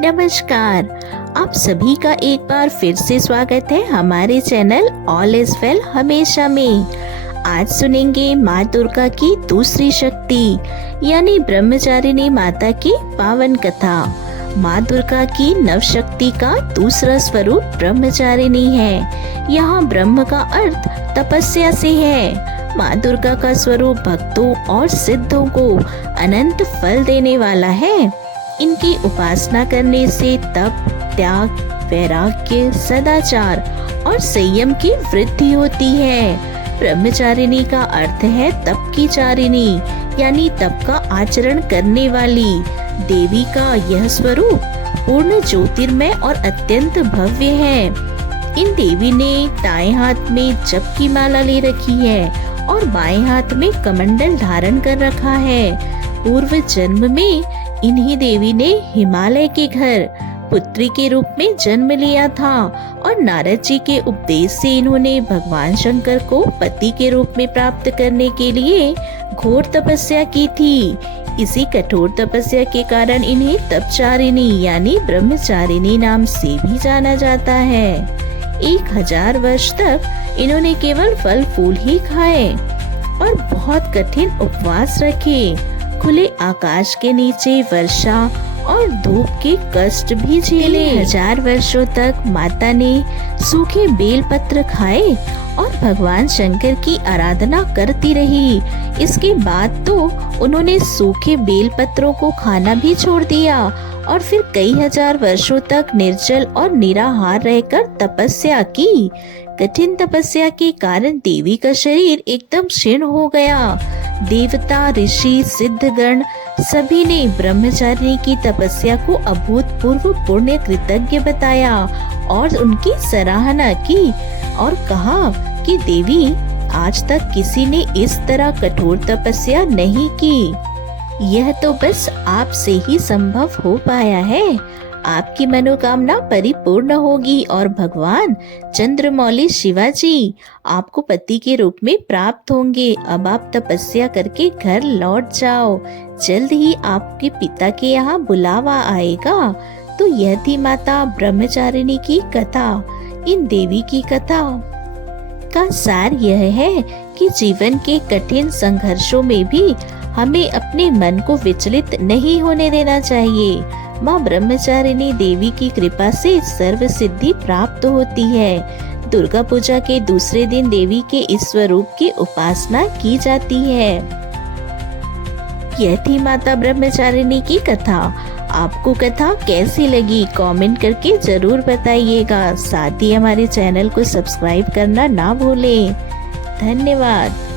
नमस्कार। आप सभी का एक बार फिर से स्वागत है हमारे चैनल ऑल इज वेल हमेशा में। आज सुनेंगे माँ दुर्गा की दूसरी शक्ति यानी ब्रह्मचारिणी माता की पावन कथा। माँ दुर्गा की नव शक्ति का दूसरा स्वरूप ब्रह्मचारिणी है। यहाँ ब्रह्म का अर्थ तपस्या से है। माँ दुर्गा का स्वरूप भक्तों और सिद्धों को अनंत फल देने वाला है। इनकी उपासना करने से तप, त्याग, वैराग्य, सदाचार और संयम की वृद्धि होती है। ब्रह्मचारिणी का अर्थ है तप की चारिणी यानी तप का आचरण करने वाली। देवी का यह स्वरूप पूर्ण ज्योतिर्मय और अत्यंत भव्य है। इन देवी ने दाएं हाथ में जप की माला ले रखी है और बाएं हाथ में कमंडल धारण कर रखा है। पूर्व जन्म में इन्हीं देवी ने हिमालय के घर पुत्री के रूप में जन्म लिया था और नारद जी के उपदेश से इन्होंने भगवान शंकर को पति के रूप में प्राप्त करने के लिए घोर तपस्या की थी। इसी कठोर तपस्या के कारण इन्हें तपचारिणी यानी ब्रह्मचारिणी नाम से भी जाना जाता है। 1000 वर्ष तक इन्होंने केवल फल फूल ही खाए और बहुत कठिन उपवास रखे। खुले आकाश के नीचे वर्षा और धूप के कष्ट भी झेले। 1000 वर्षों तक माता ने सूखे बेल पत्र खाए और भगवान शंकर की आराधना करती रही। इसके बाद तो उन्होंने सूखे बेल पत्रों को खाना भी छोड़ दिया और फिर कई हजार वर्षों तक निर्जल और निराहार रहकर तपस्या की। कठिन तपस्या के कारण देवी का शरीर एकदम क्षीण हो गया। देवता, ऋषि, सिद्धगण सभी ने ब्रह्मचारिणी की तपस्या को अभूतपूर्व पुण्य कृतज्ञ बताया और उनकी सराहना की और कहा कि देवी आज तक किसी ने इस तरह कठोर तपस्या नहीं की। यह तो बस आपसे ही संभव हो पाया है। आपकी मनोकामना परिपूर्ण होगी और भगवान चंद्रमौली शिवाजी आपको पति के रूप में प्राप्त होंगे। अब आप तपस्या करके घर लौट जाओ। जल्द ही आपके पिता के यहाँ बुलावा आएगा। तो यह थी माता ब्रह्मचारिणी की कथा। इन देवी की कथा का सार यह है कि जीवन के कठिन संघर्षों में भी हमें अपने मन को विचलित नहीं होने देना चाहिए। माँ ब्रह्मचारिणी देवी की कृपा से सर्व सिद्धि प्राप्त होती है। दुर्गा पूजा के दूसरे दिन देवी के इस स्वरूप की उपासना की जाती है। यह थी माता ब्रह्मचारिणी की कथा। आपको कथा कैसी लगी कमेंट करके जरूर बताइएगा। साथ ही हमारे चैनल को सब्सक्राइब करना ना भूलें। धन्यवाद।